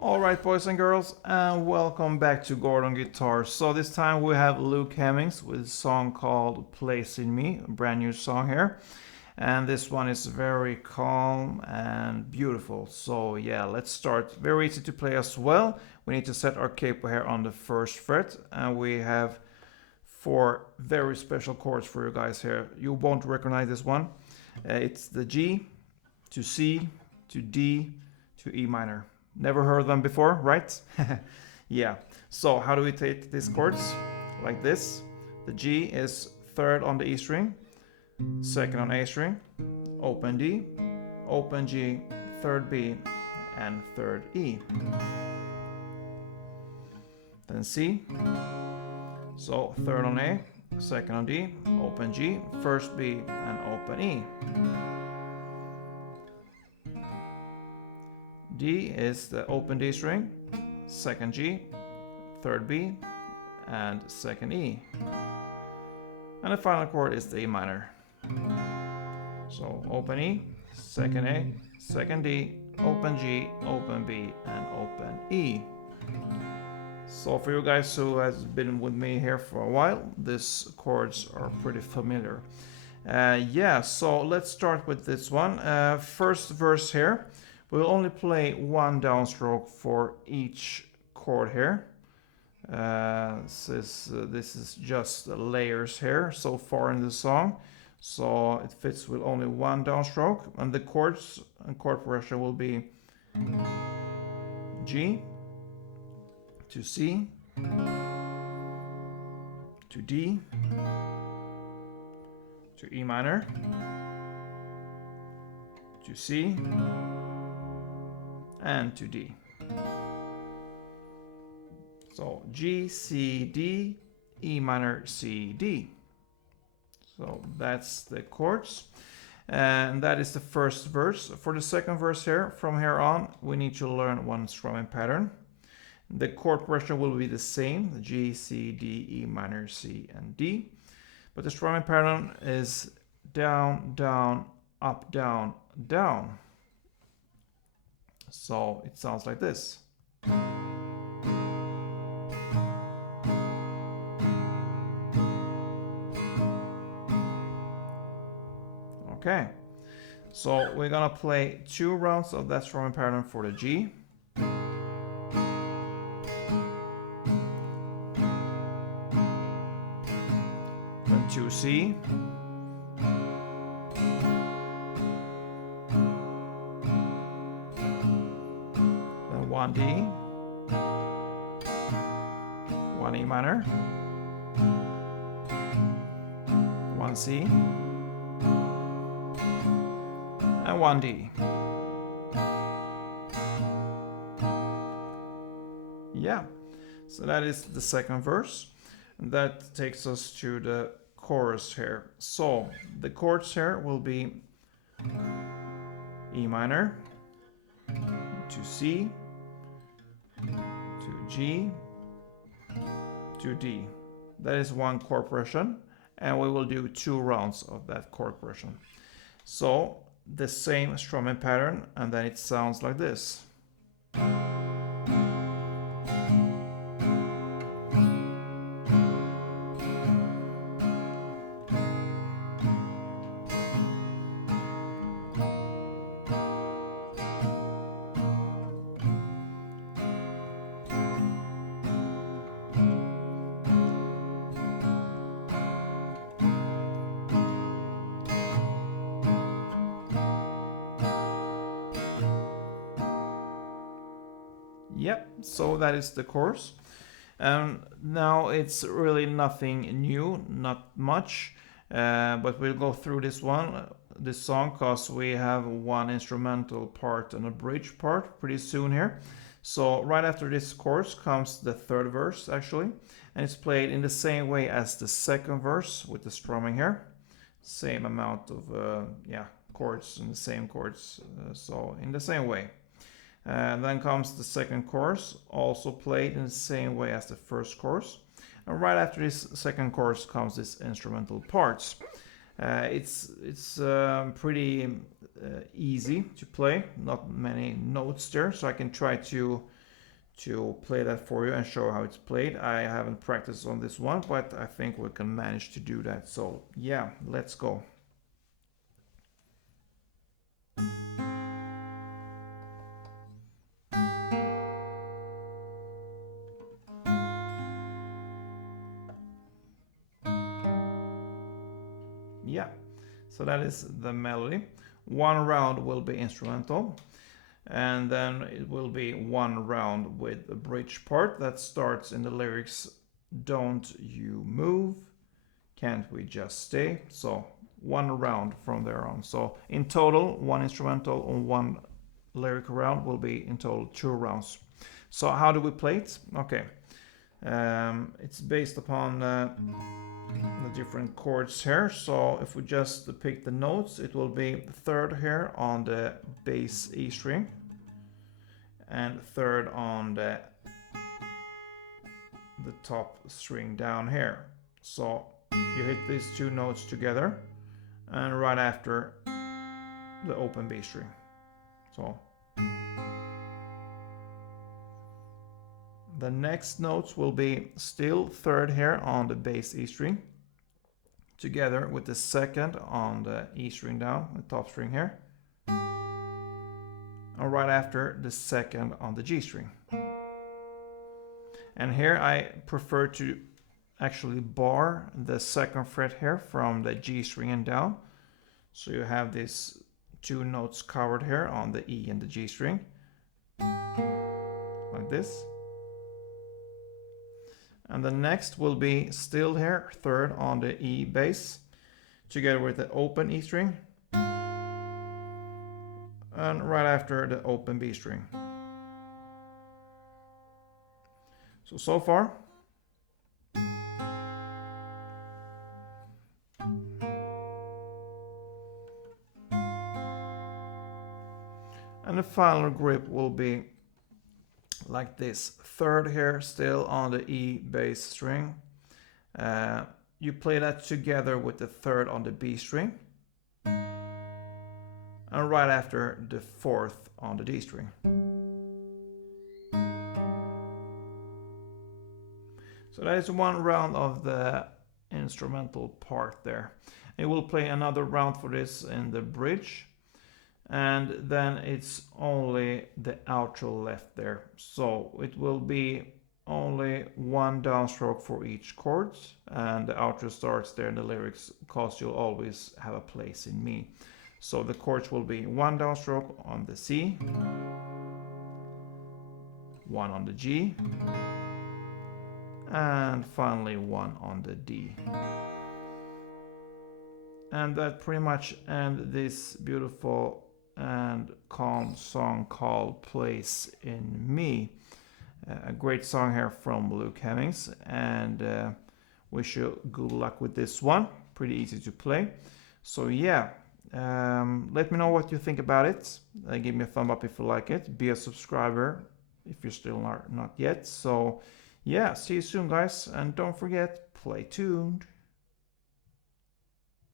Alright boys and girls, and welcome back to Gordon Guitar. So this time we have Luke Hemmings with a song called Place in Me, a brand new song here. And this one is very calm and beautiful. So yeah, let's start. Very easy to play as well. We need to set our capo here on the first fret, and we have four very special chords for you guys here. You won't recognize this one. It's the G to C to D to E minor. Never heard them before, right? Yeah. So how do we take these chords? Like this. The G is third on the E string, second on A string, open D, open G, third B, and third E. Then C. So third on A, second on D, open G, first B, and open E. D is the open D string, second G, third B, and second E. And the final chord is the E minor. So open E, second A, second D, open G, open B, and open E. So for you guys who has been with me here for a while, these chords are pretty familiar. Yeah, so let's start with this one. First verse here. We'll only play one downstroke for each chord here. This is just layers here so far in the song. So it fits with only one downstroke. And the chords and chord progression will be G to C to D to E minor to C and to D. So G, C, D, E minor, C, D. So that's the chords. And that is the first verse. For the second verse here, from here on, we need to learn one strumming pattern. The chord progression will be the same, G, C, D, E minor, C, and D. But the strumming pattern is down, down, up, down, down. So it sounds like this. Okay, so we're gonna play 2 rounds of that strumming pattern for the G. Then 2 C. Then 1 D. 1 E minor. 1 C. And 1 D. Yeah, so that is the second verse. And that takes us to the chorus here. So the chords here will be E minor to C to G to D. That is one chord progression, and we will do 2 rounds of that chord progression. So the same strumming pattern, and then it sounds like this. Yep, so that is the chorus. Now it's really nothing new, not much, but we'll go through this song, because we have one instrumental part and a bridge part pretty soon here. So right after this chorus comes the third verse actually, and it's played in the same way as the second verse with the strumming here. Same amount of chords and the same chords, so in the same way. And then comes the second chorus, also played in the same way as the first chorus. And right after this second chorus comes this instrumental parts. It's pretty easy to play, not many notes there, so I can try to to play that for you and show how it's played. I haven't practiced on this one, but I think we can manage to do that. So yeah, let's go. Yeah, so that is the melody. One round will be instrumental, and then it will be one round with the bridge part that starts in the lyrics, "Don't you move, can't we just stay?" So one round from there on. So in total, one instrumental on one lyric round will be in total 2 rounds. So how do we play it? Okay, it's based upon the different chords here. So if we just pick the notes, it will be third here on the bass E string and third on the top string down here. So you hit these 2 notes together and right after the open B string. So the next notes will be still third here on the bass E string together with the second on the E string down, the top string here, and right after the second on the G string. And here I prefer to actually bar the second fret here from the G string and down, so you have these 2 notes covered here on the E and the G string, like this. And the next will be still here, third on the E bass, together with the open E string, and right after the open B string. So far. And the final grip will be like this. Third here, still on the E bass string. You play that together with the third on the B string. And right after the fourth on the D string. So that is one round of the instrumental part there. It will play another round for this in the bridge. And then it's only the outro left there. So it will be only 1 downstroke for each chord, and the outro starts there in the lyrics, "'Cause you'll always have a place in me." So the chords will be 1 downstroke on the C, 1 on the G, and finally 1 on the D. And that pretty much ends this beautiful and calm song called "Place in Me." A great song here from Luke Hemmings, and wish you good luck with this one. Pretty easy to play. So yeah, let me know what you think about it. Give me a thumb up if you like it. Be a subscriber if you're still not yet. So yeah, see you soon guys, and don't forget, play tuned.